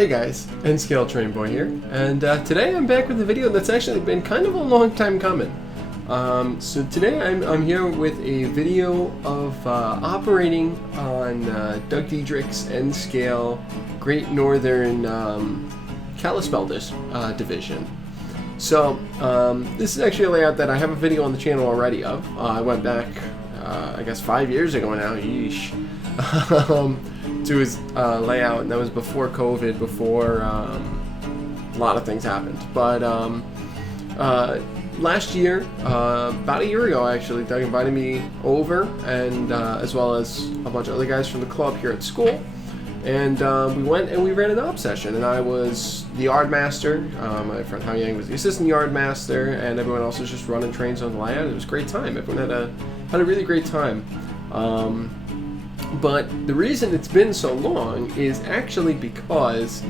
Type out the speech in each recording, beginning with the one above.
Hey guys, N-Scale Train Boy here, and today I'm back with a video that's actually been kind of a long time coming. So today I'm here with a video of operating on Doug Dederick's N-Scale Great Northern Kalispell division. So this is actually a layout that I have a video on the channel already of. I went back, I guess 5 years ago now, yeesh. To his layout, and that was before COVID, before a lot of things happened. But last year, about a year ago actually, Doug invited me over, and as well as a bunch of other guys from the club here at school, and we went and we ran an op session, and I was the yard master, my friend Hao Yang was the assistant yard master, and everyone else was just running trains on the layout. It was a great time. Everyone had a really great time. But the reason it's been so long is actually because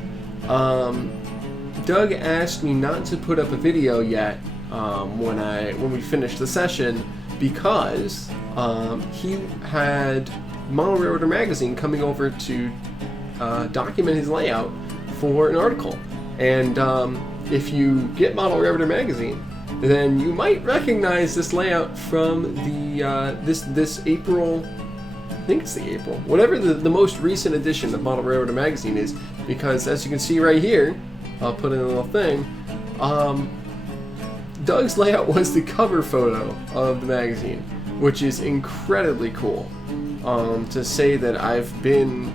Doug asked me not to put up a video yet when we finished the session, because he had Model Railroader magazine coming over to document his layout for an article. And if you get Model Railroader magazine, then you might recognize this layout from the this April. I think it's the April, whatever the most recent edition of Model Railroader magazine is, because as you can see right here, I'll put in a little thing, Doug's layout was the cover photo of the magazine, which is incredibly cool. To say that I've been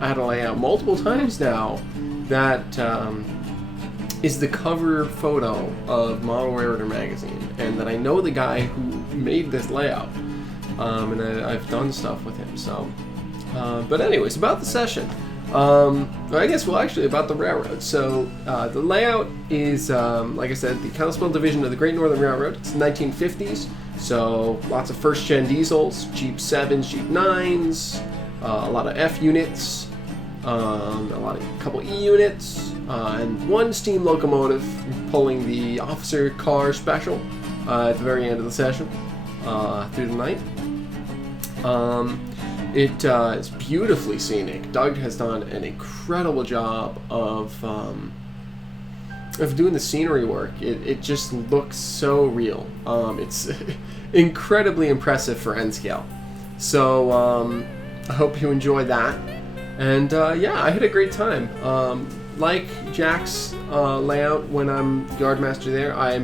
at a layout multiple times now that is the cover photo of Model Railroader magazine, and that I know the guy who made this layout. And I've done stuff with him, so. But anyways, about the session. I guess, well, actually, about the railroad. So, the layout is, like I said, the Kalispell division of the Great Northern Railroad. It's 1950s, so lots of first-gen diesels, Jeep 7s, Jeep 9s, a lot of F units, a couple E units, and one steam locomotive pulling the officer car special at the very end of the session through the night. It's beautifully scenic. Doug has done an incredible job of doing the scenery work. It just looks so real. It's incredibly impressive for N-Scale. So I hope you enjoy that. And yeah, I had a great time. Like Jack's layout when I'm yardmaster there, I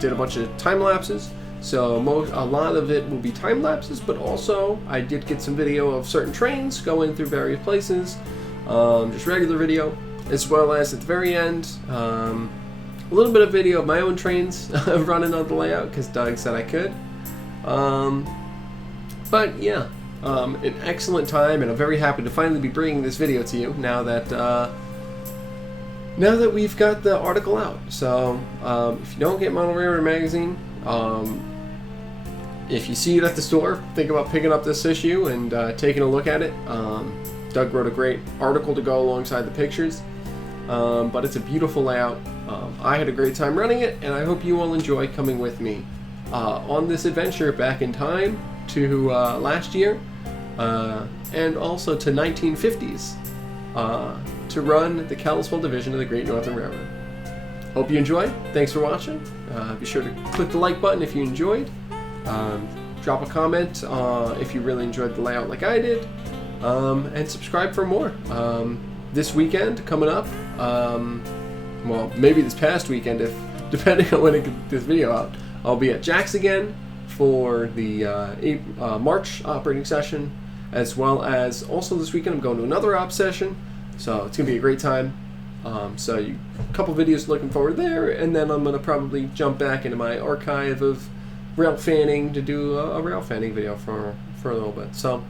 did a bunch of time lapses. So a lot of it will be time lapses, but also I did get some video of certain trains going through various places, just regular video, as well as at the very end, a little bit of video of my own trains running on the layout, because Doug said I could. But yeah, an excellent time, and I'm very happy to finally be bringing this video to you now that we've got the article out. So if you don't get Model Railroader magazine, if you see it at the store, think about picking up this issue and taking a look at it. Doug wrote a great article to go alongside the pictures, but it's a beautiful layout. I had a great time running it, and I hope you all enjoy coming with me on this adventure back in time to last year, and also to 1950s to run the Kalispell division of the Great Northern Railroad. Hope you enjoyed. Thanks for watching. Be sure to click the like button if you enjoyed. Drop a comment if you really enjoyed the layout like I did, and subscribe for more. This weekend coming up, well, maybe this past weekend, if depending on when I get this video out, I'll be at Jack's again for the March operating session, as well as also this weekend I'm going to another op session, so it's gonna be a great time. So a couple videos looking forward there, and then I'm gonna probably jump back into my archive of rail fanning to do a rail fanning video for a little bit. So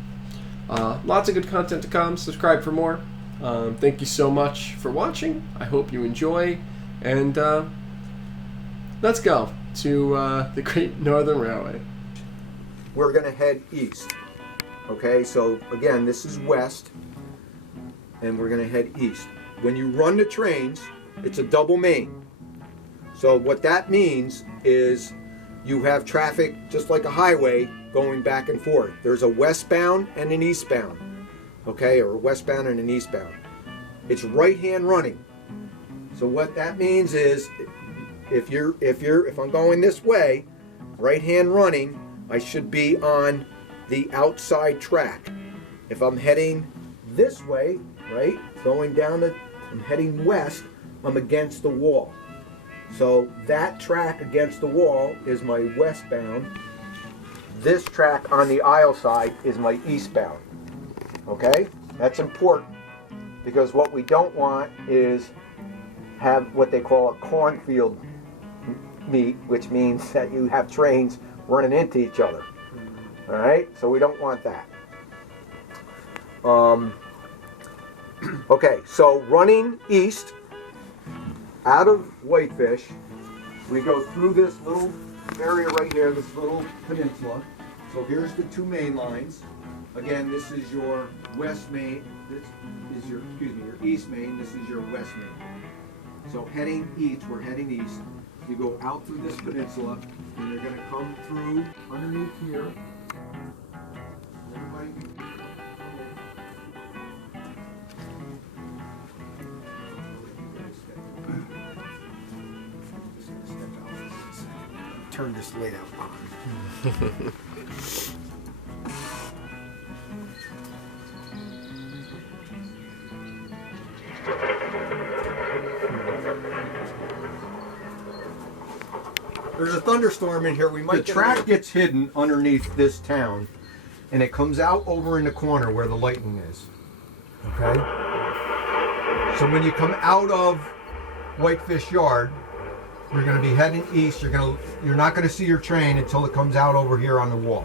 lots of good content to come. Subscribe for more. Thank you so much for watching. I hope you enjoy, and let's go to the Great Northern Railway. We're going to head east. Okay, so again, this is west, and we're going to head east. When you run the trains, it's a double main. So what that means is you have traffic just like a highway going back and forth. There's a westbound and an eastbound, okay, or a westbound and an eastbound. it's right hand running. So what that means is, if I'm going this way, right hand running, I should be on the outside track. If I'm heading this way, right, going down I'm heading west, I'm against the wall. So that track against the wall is my westbound. This track on the aisle side is my eastbound. Okay? That's important, because what we don't want is have what they call a cornfield meet, which means that you have trains running into each other. All right? So we don't want that. Okay, so running east out of Whitefish, we go through this little area right here, this little peninsula. So here's the two main lines. Again, this is your west main, this is your, your east main, this is your west main. So heading east, we're heading east. You go out through this peninsula, and you're going to come through underneath here. Everybody, turn this light out on. There's a thunderstorm in here. The track gets hidden underneath this town, and it comes out over in the corner where the lightning is. Okay? So when you come out of Whitefish Yard, you're going to be heading east. You're not going to see your train until it comes out over here on the wall.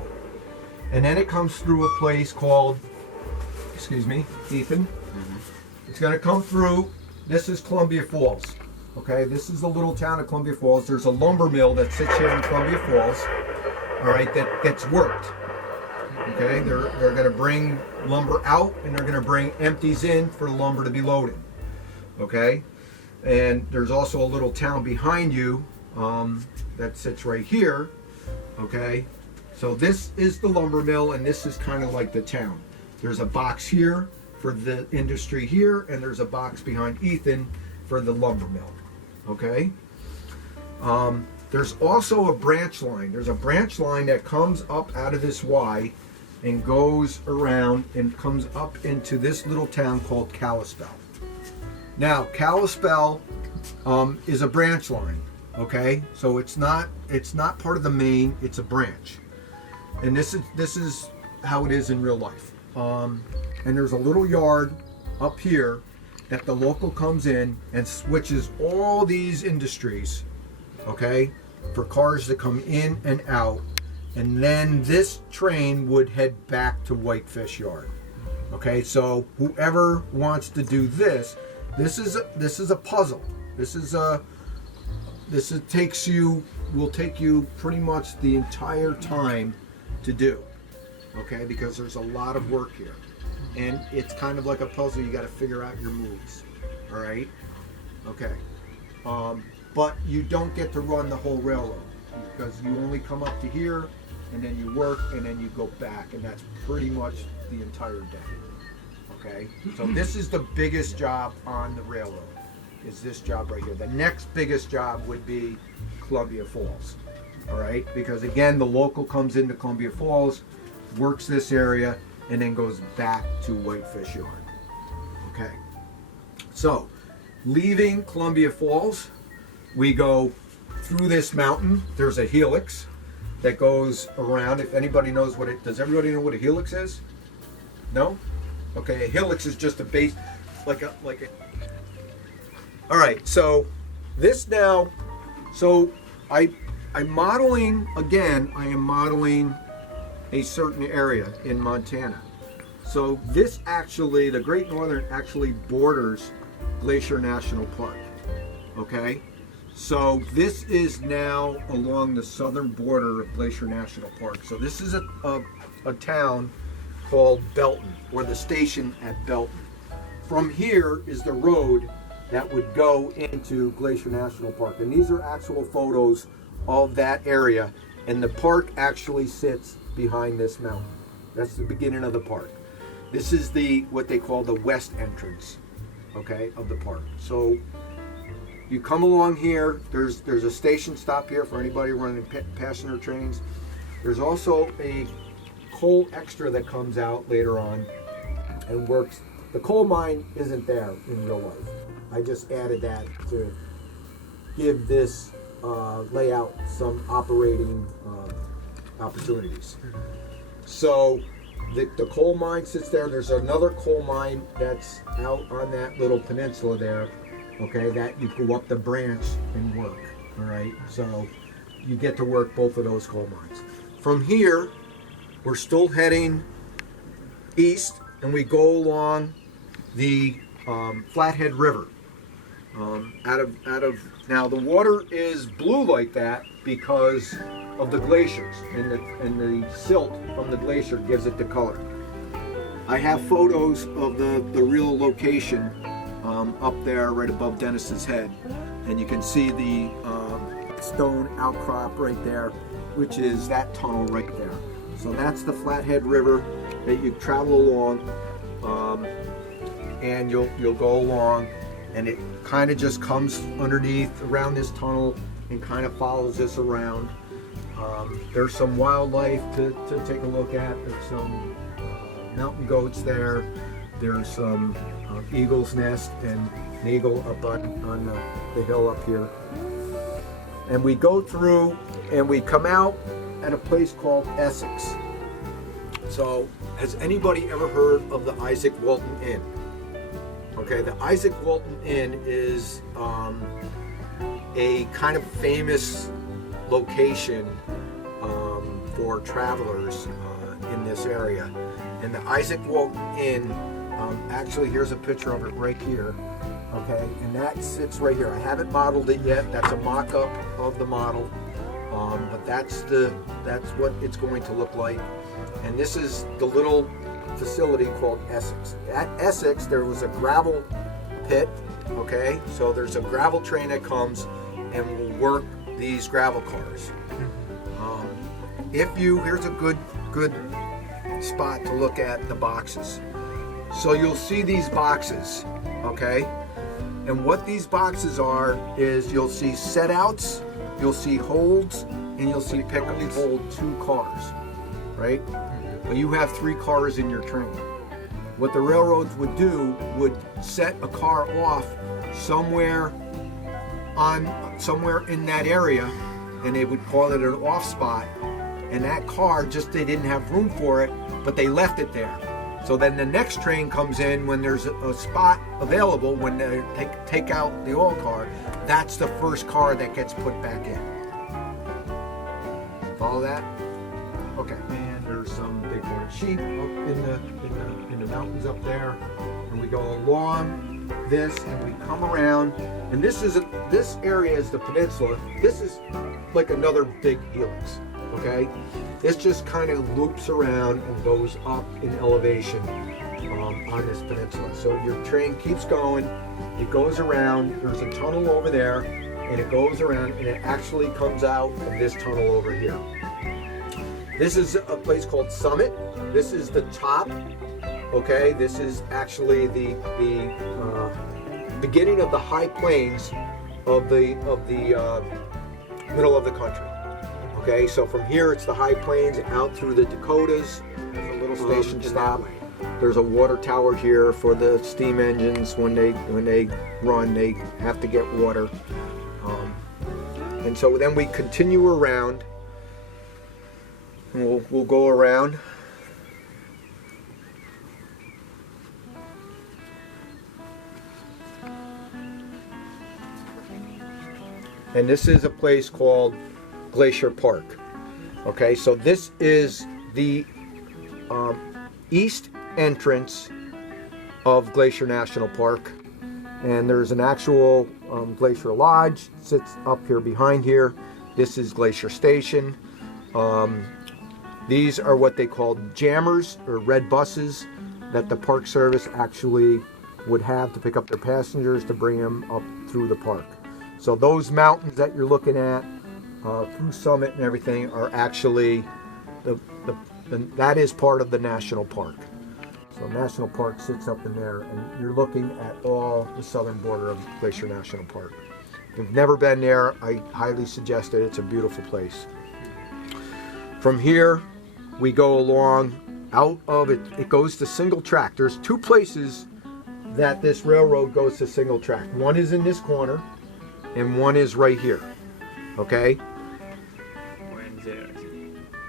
And then it comes through a place called, Ethan. Mm-hmm. It's going to come through, this is Columbia Falls. Okay, this is the little town of Columbia Falls. There's a lumber mill that sits here in Columbia Falls, all right, that gets worked. Okay, they're going to bring lumber out, and they're going to bring empties in for the lumber to be loaded. Okay, and there's also a little town behind you that sits right here. Okay, so this is the lumber mill, and this is kind of like the town. There's a box here for the industry here, and there's a box behind Ethan for the lumber mill. Okay. There's also a branch line. There's a branch line that comes up out of this Y and goes around and comes up into this little town called Kalispell. Now, Kalispell is a branch line. Okay, so it's not part of the main. It's a branch, and this is how it is in real life. And there's a little yard up here that the local comes in and switches all these industries, okay, for cars to come in and out, and then this train would head back to Whitefish Yard. Okay, so whoever wants to do this is a puzzle. Will take you pretty much the entire time to do, okay, because there's a lot of work here. And it's kind of like a puzzle. You got to figure out your moves. All right. Okay. But you don't get to run the whole railroad, because you only come up to here, and then you work, and then you go back, and that's pretty much the entire day. Okay. So this is the biggest job on the railroad. Is this job right here? The next biggest job would be Columbia Falls. All right. Because again, the local comes into Columbia Falls, works this area, and then goes back to Whitefish Yard. Okay. So, leaving Columbia Falls, we go through this mountain. There's a helix that goes around. If anybody knows does everybody know what a helix is? No? Okay, a helix is just a base, all right, so this now, so I'm modeling, again, I am modeling a certain area in Montana. So this actually, the Great Northern actually borders Glacier National Park. Okay? So this is now along the southern border of Glacier National Park. So this is a town called Belton, or the station at Belton. From here is the road that would go into Glacier National Park. And these are actual photos of that area. And the park actually sits behind this mountain. That's the beginning of the park. This is what they call the west entrance. okay, of the park. So you come along here, there's a station stop here for anybody running passenger trains. There's also a coal extra that comes out later on and works. The coal mine isn't there in real life. I just added that to give this layout some operating opportunities. So the coal mine sits there. There's another coal mine that's out on that little peninsula there, okay, that you go up the branch and work, all right? So you get to work both of those coal mines. From here, we're still heading east, and we go along the Flathead River. Now the water is blue like that because of the glaciers, and the silt from the glacier gives it the color. I have photos of the real location up there right above Dennis's head, and you can see the stone outcrop right there, which is that tunnel right there. So that's the Flathead River that you travel along, and you'll go along, and it kind of just comes underneath around this tunnel and kind of follows this around. There's some wildlife to take a look at. There's some mountain goats there. There's some eagle's nest and an eagle up on the hill up here. And we go through and we come out at a place called Essex. So has anybody ever heard of the Isaac Walton Inn? Okay, the Isaac Walton Inn is a kind of famous location for travelers in this area. And the Isaac Walton Inn, actually here's a picture of it right here, okay, and that sits right here. I haven't modeled it yet. That's a mock-up of the model, but that's what it's going to look like. And this is the little facility called Essex. At Essex, there was a gravel pit, okay, so there's a gravel train that comes and will work these gravel cars. Here's a good spot to look at the boxes. So you'll see these boxes, okay, and what these boxes are is you'll see set outs, you'll see holds, and you'll see pickups. Hold 2 cars, right? But you have 3 cars in your train. What the railroads would do would set a car off somewhere in that area, and they would call it an off spot, and that car they didn't have room for it, but they left it there. So then the next train comes in when there's a spot available, when they take out the oil car, that's the first car that gets put back in. Follow that? Okay. And there's some big horned sheep up in the mountains up there, and we go along this and we come around, and this area is the peninsula. This is like another big helix, okay? This just kind of loops around and goes up in elevation on this peninsula. So your train keeps going, it goes around, there's a tunnel over there, and it goes around, and it actually comes out of this tunnel over here. This is a place called Summit. This is the top, okay? This is actually the beginning of the high plains of the middle of the country. Okay, so from here it's the high plains out through the Dakotas. There's a little station stop. There's a water tower here for the steam engines. When they run, they have to get water. And so then we continue around. And we'll go around. And this is a place called Glacier Park. Okay, so this is the east entrance of Glacier National Park, and there's an actual Glacier Lodge sits up here behind here. This is Glacier Station. These are what they call jammers, or red buses, that the Park Service actually would have to pick up their passengers to bring them up through the park. So those mountains that you're looking at through Summit and everything are actually that is part of the national park. So National Park sits up in there, and you're looking at all the southern border of Glacier National Park. If you've never been there, I highly suggest it. It's a beautiful place. From here, we go along out of it. It goes to single track. There's two places that this railroad goes to single track. One is in this corner, and one is right here. Okay?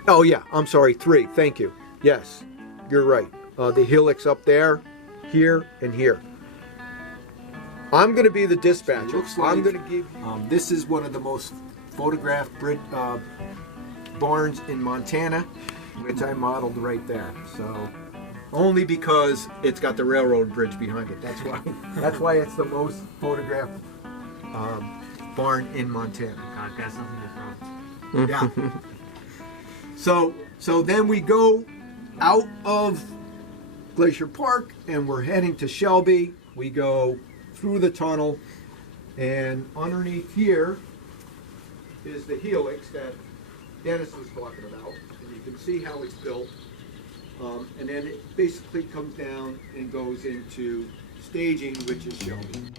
Oh yeah, I'm sorry, 3. Thank you. Yes, you're right. The helix up there, here, and here. I'm going to be the dispatcher. I'm going to give. This is one of the most photographed barns in Montana, which I modeled right there. So, only because it's got the railroad bridge behind it. That's why. That's why it's the most photographed barn in Montana. God, got something different. Yeah. So then we go out of Glacier Park and we're heading to Shelby. We go through the tunnel, and underneath here is the helix that Dennis was talking about. And you can see how it's built. And then it basically comes down and goes into staging, which is Shelby.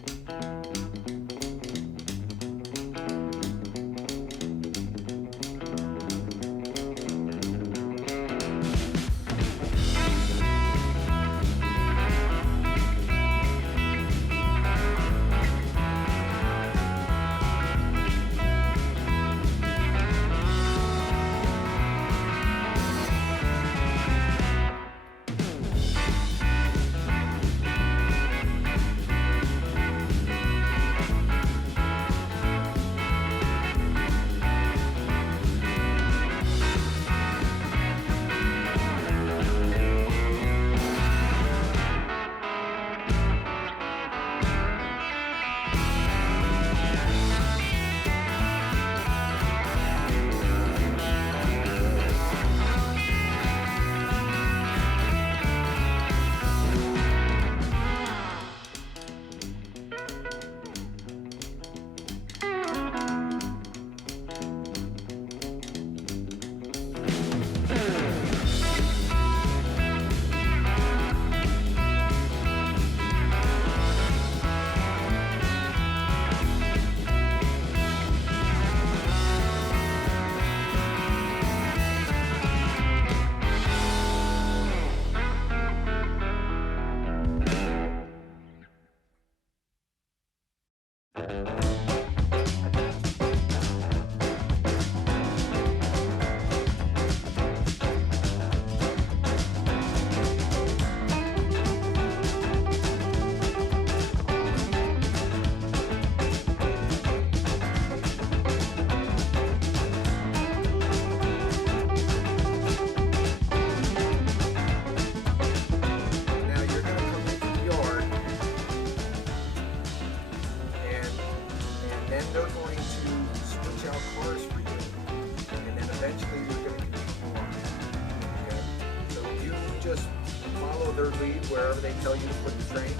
Wherever they tell you to put the train,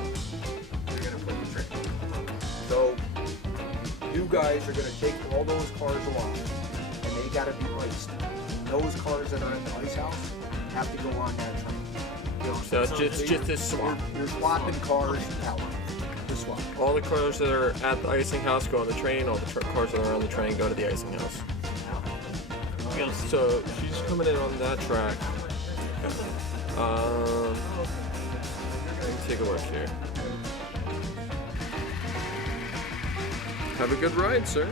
you're going to put the train. So you guys are going to take all those cars along, and they got to be iced. Those cars that are in the ice house have to go on that train. So it's just a swap. You're swapping cars out. The swap. All the cars that are at the icing house go on the train. All the cars that are on the train go to the icing house. So she's coming in on that track. Take a look here. Have a good ride, sir.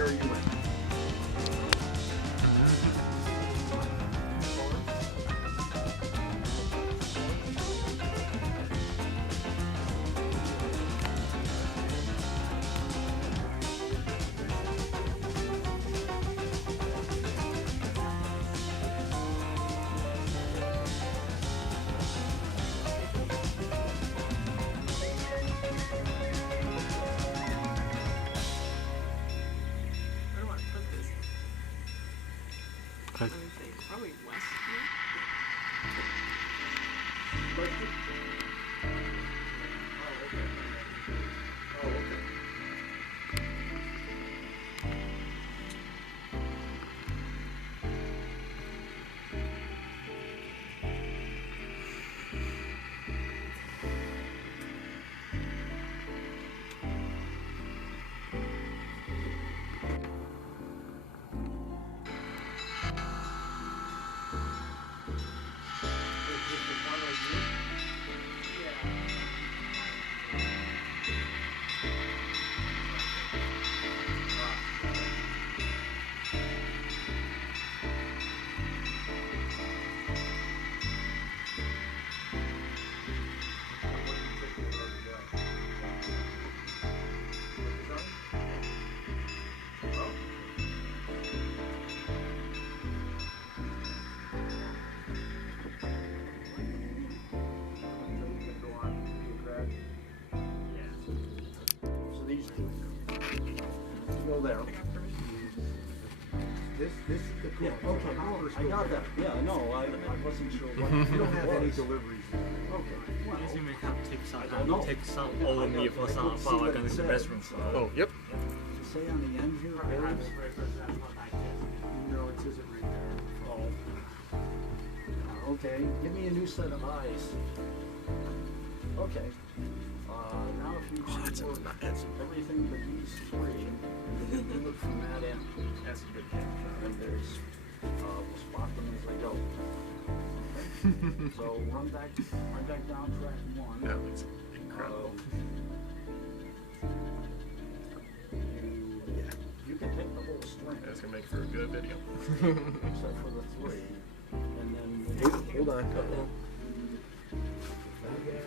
where are you in? Where do I put this? Okay. I would think probably west. Oh, okay. So these two go there. This is the Yeah, okay, I got that. Yeah, no, I wasn't sure what. You don't have any deliveries. Okay, well, Usually we have take some I know. take some over me for some of our going to the restaurants. Oh, yep. to say on the end here, Barry's, No, it isn't right there. okay, give me a new set of eyes. Okay. Now if you work everything but these three, and then do it from that end. That's a good camera. And there's, we'll spot them as they go. Okay? So run back down track one. That looks incredible. You can take the whole string, That's gonna make for a good video. except for the three, and then Hold on. if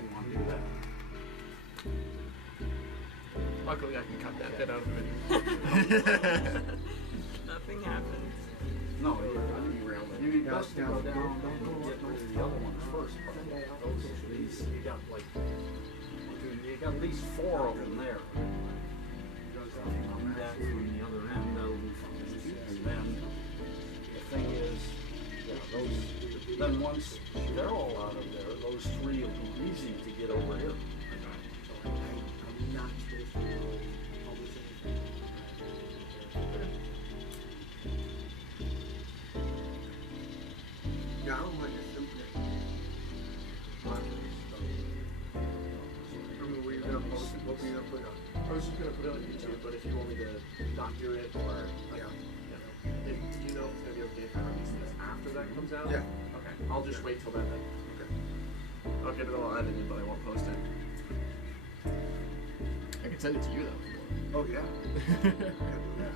you want to do that. Luckily, I can cut that bit out of the video. Nothing happens. No, you best to go down and get rid of the other ones first. But these, you got like, you got at least 4 of them there. Come back from the other end, that'll be fine. And then the thing is, yeah, those. Then once they're all out of there, those 3 will be easy to get over here. I'm not supposed to publish anything. Yeah, I don't like this simply. I mean, were you gonna post it? What were you gonna put on? I was just gonna put it on YouTube, but if you want me to not do it, or Yeah. if you know it's gonna be okay if I release this after that comes out. Yeah. Okay. I'll just wait till then. Okay. I'll get it all edited, but I won't post it. I can send it to you though. Oh yeah. Yeah, do that.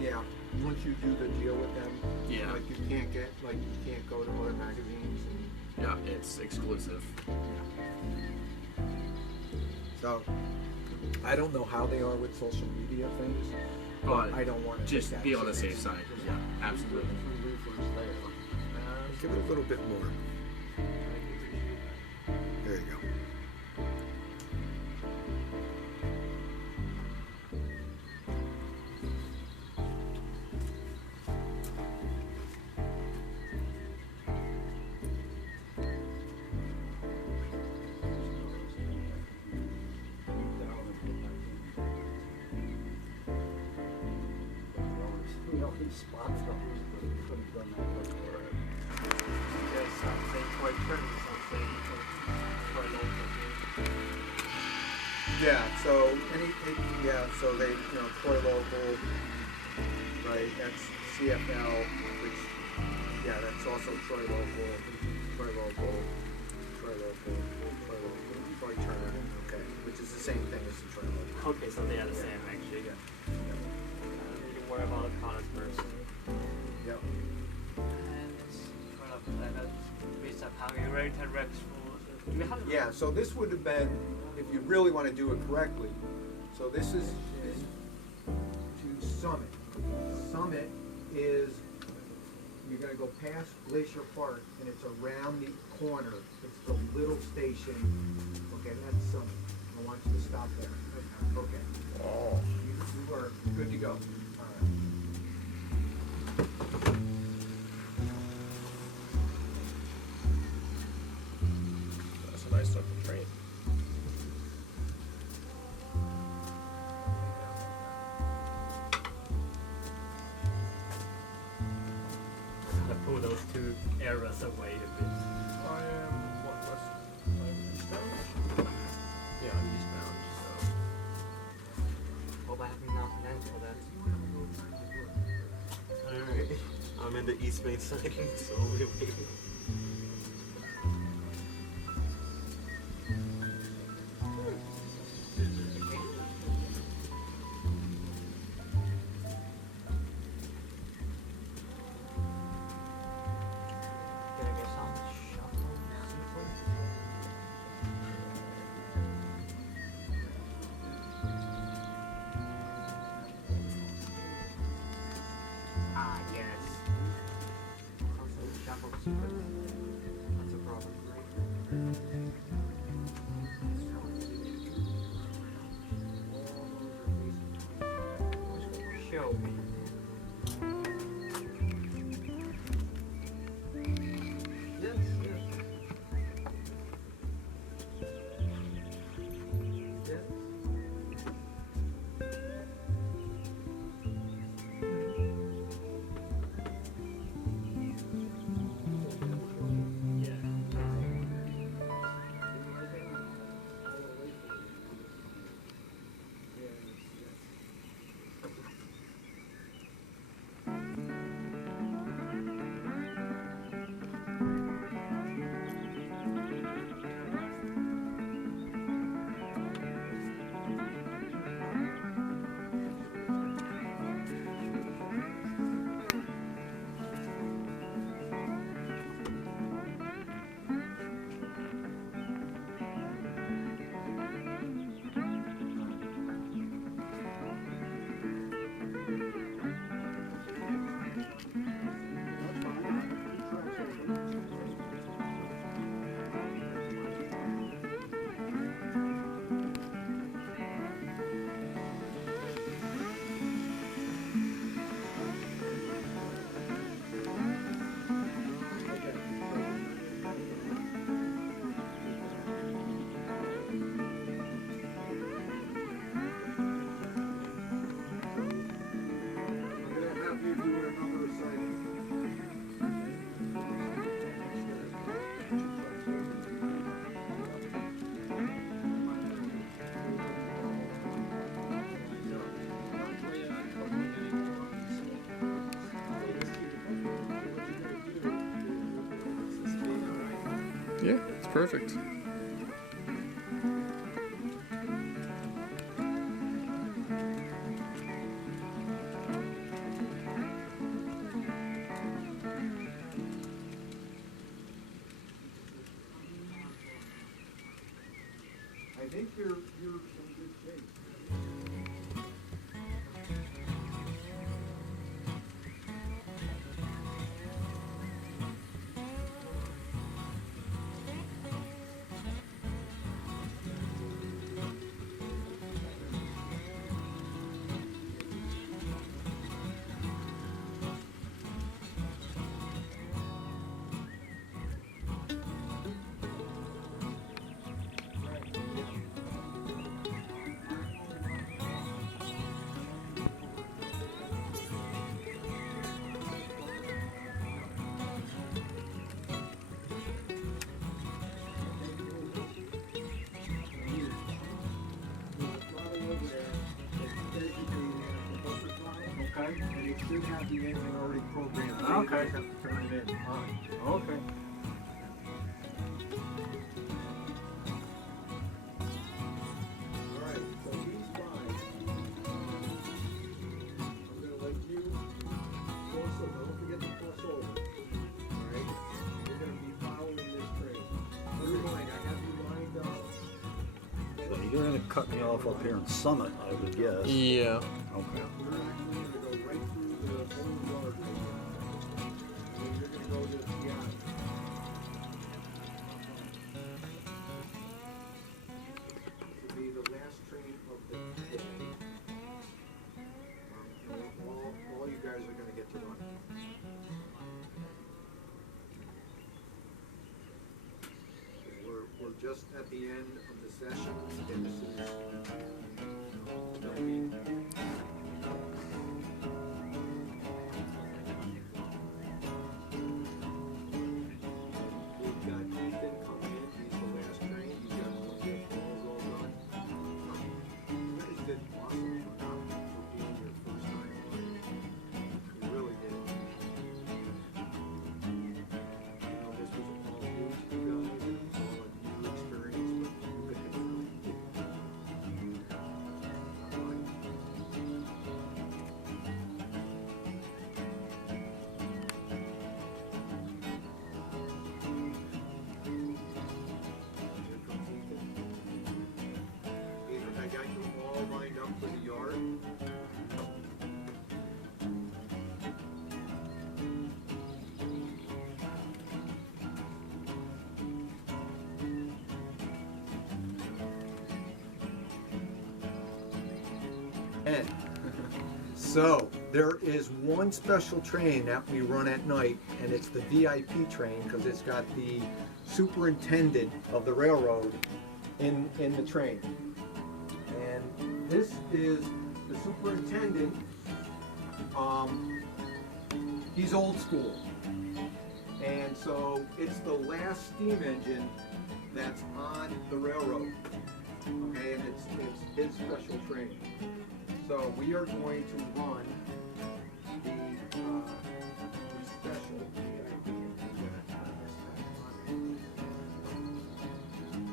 Yeah. Once you do the deal with them, Yeah. like you can't go to other magazines and. Yeah, it's exclusive. So, I don't know how they are with social media things, But I don't want to just take that be on the serious. safe side. Yeah, absolutely. Give it a little bit more. There you go. Spots that we could have done that before. Yes, I'm saying quite friendly, so I'm saying quite local. Yeah. So so they Troy Local, right? That's CFL, which that's also Troy Local. Troy local, Troy Turner, okay, which is the same thing as the Troy local. Okay, so they are the same actually. Yeah. You can worry about the colors first. Yep. And it's kind of like a based on how you rate and reps for. Do you have? Yeah, so this would have been, if you really want to do it correctly, so this is to Summit. Summit is, you're gonna go past Glacier Park and it's around the corner. It's the little station. Okay, that's Summit. I want you to stop there. Okay. Oh. You are good to go. All right. That's a nice looking train. To pull those two areas away a bit. I am what west? I'm eastbound. Yeah, I'm eastbound. Hope I haven't enough lens for that. Alright. I'm in the East Main siding, so we're waiting. Can I get some shuffle sequence? Ah, yes. Some shuffle sequence. That's a problem. Shelby. Yes, yes. Yes. Yeah, it's perfect. I think you're in good shape. Okay, and it should have the engine already programmed. Okay. You just have to turn it in. Okay. You're gonna cut me off up here in Summit, I would guess. Yeah. Okay. Be the last train of the day. All you guys are going to get to run. We're just at the end of the session, and this is we've got Ethan coming in. He's the last train. He's got all the balls all done. You guys did awesome for being your first time running. You really did. You know, this was all new to you guys, and it was all a new experience, but you guys really did. Here comes Ethan. Ethan, I got you all lined up for the yard. And so there is one special train that we run at night, and it's the VIP train because it's got the superintendent of the railroad in the train. And this is the superintendent. He's old school, and so it's the last steam engine that's on the railroad. Okay, and it's his special train. So we are going to run the special.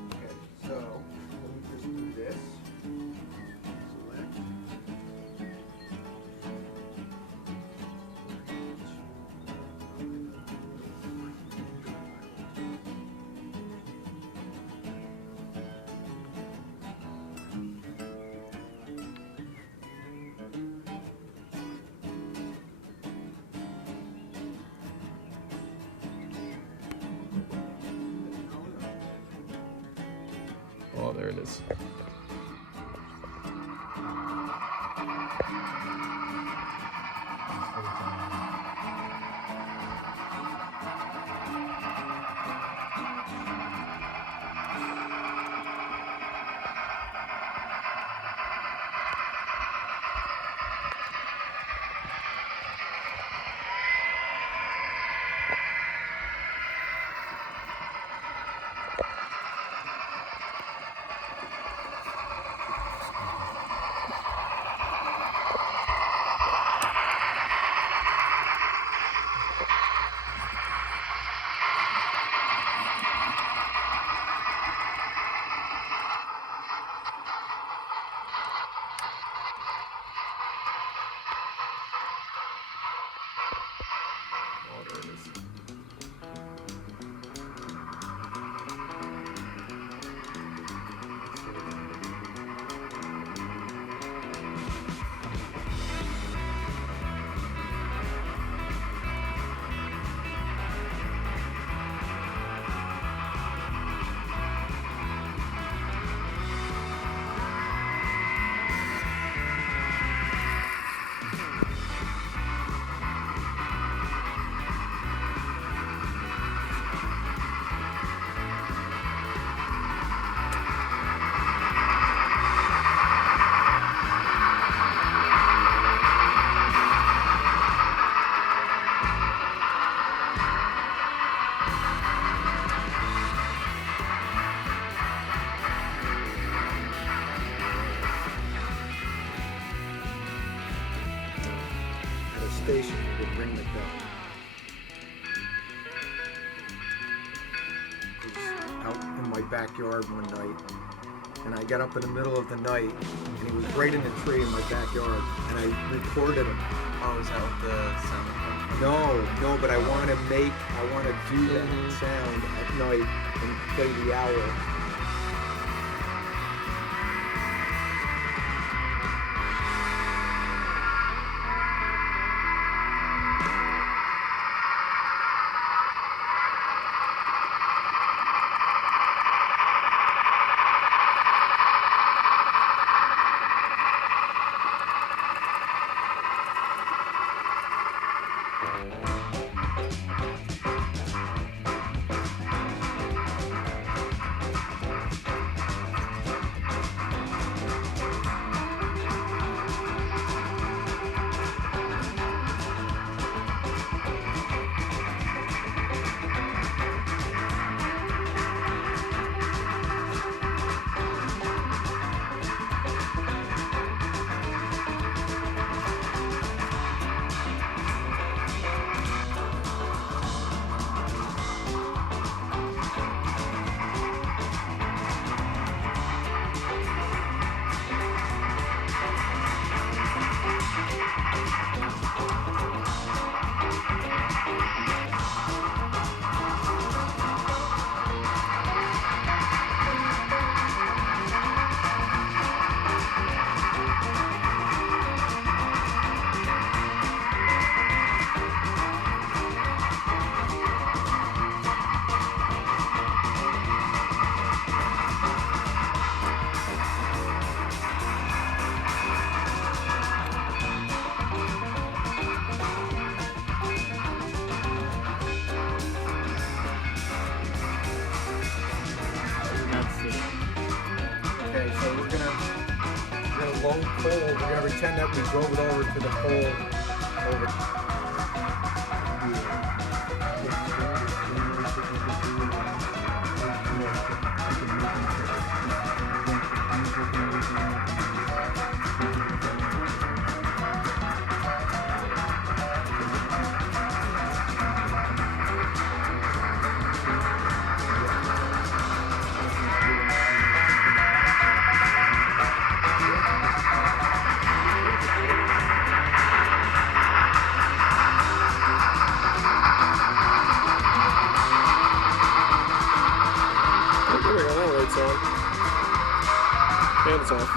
Okay, so let me just do this. Select. Oh, there it is. Oh, there it is. At a station, you would ring the bell. I was out in my backyard one night, and I got up in the middle of the night, and he was right in the tree in my backyard, and I recorded him. Oh, is that what the sound effect? No, but I want to do that sound at night and play the owl. Okay, so we're gonna load coal. We're gonna pretend that we drove it over to the coal over. There we go, that light's on. And it's off.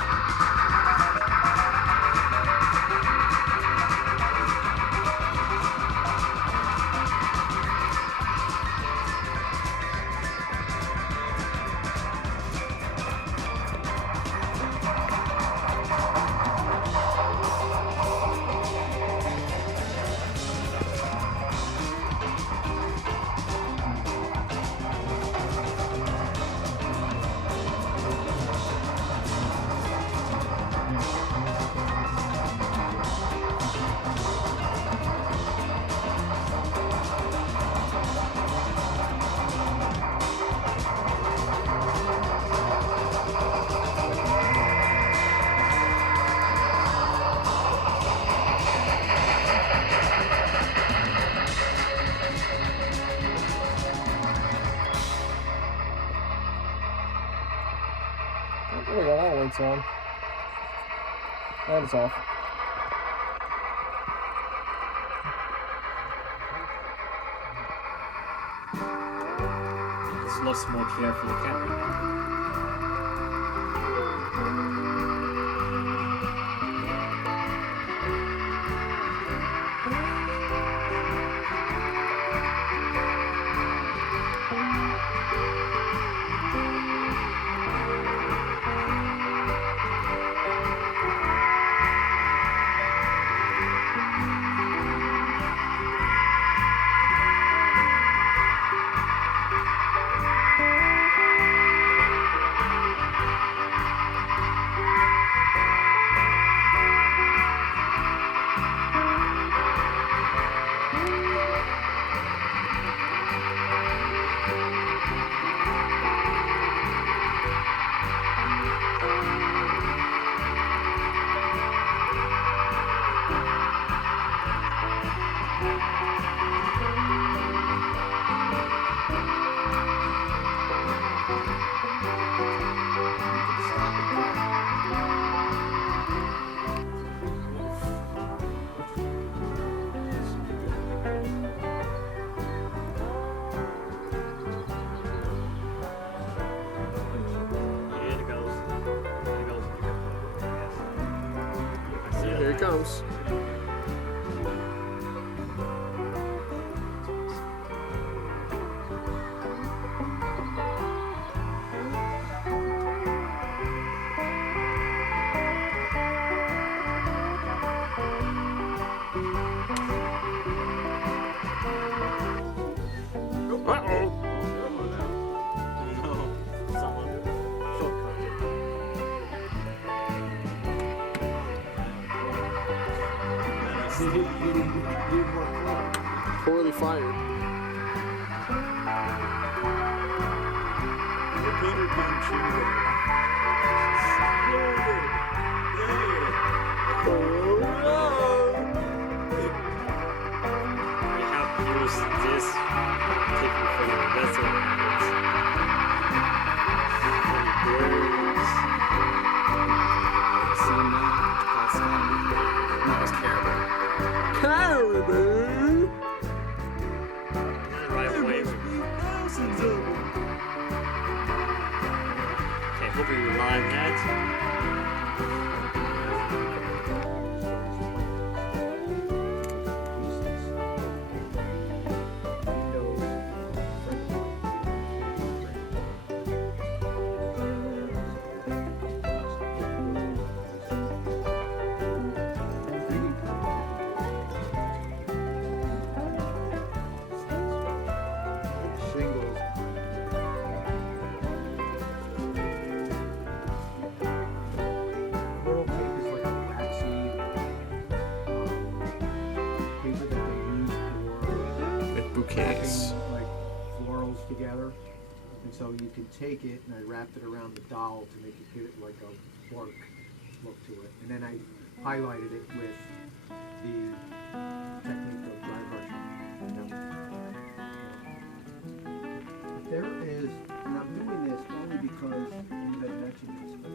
There we go, that light's on. And it's off. Just lost more care for the camera. Here he comes. Poorly fired. It could have been cheated. We have used this taking photo. That's what happens. Blurs. Seen that? That's that was caribou. Caribou! Right away. Thousands of them. Okay, hoping we live that. Shingles. Floral tape is like a waxy paper that they use With for bouquets. wrapping like florals together. And so you can take it, and I wrapped it around the doll to make it give it like a bark look to it. And then I highlighted it with the technique of dry brushing. There is, and I'm doing this only because you had mentioned this, but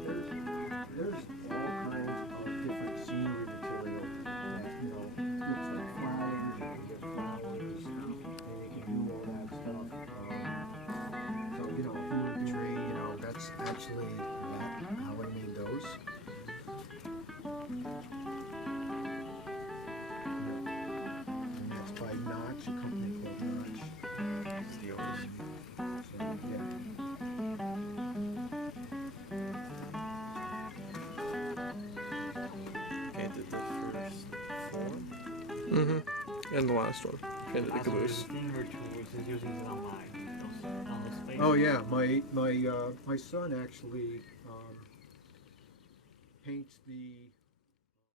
there's all kinds of different scenery material that, looks like flowers, you can get flowers, and you can do all that stuff. So, if you were a tree, that's actually how I made those. And that's by Notch, a company called Notch. So, yeah. Painted the first four. Mm-hmm. And the last one. Painted the Last one caboose. is finger tools is using it on those spaces. Oh yeah, my son actually paints the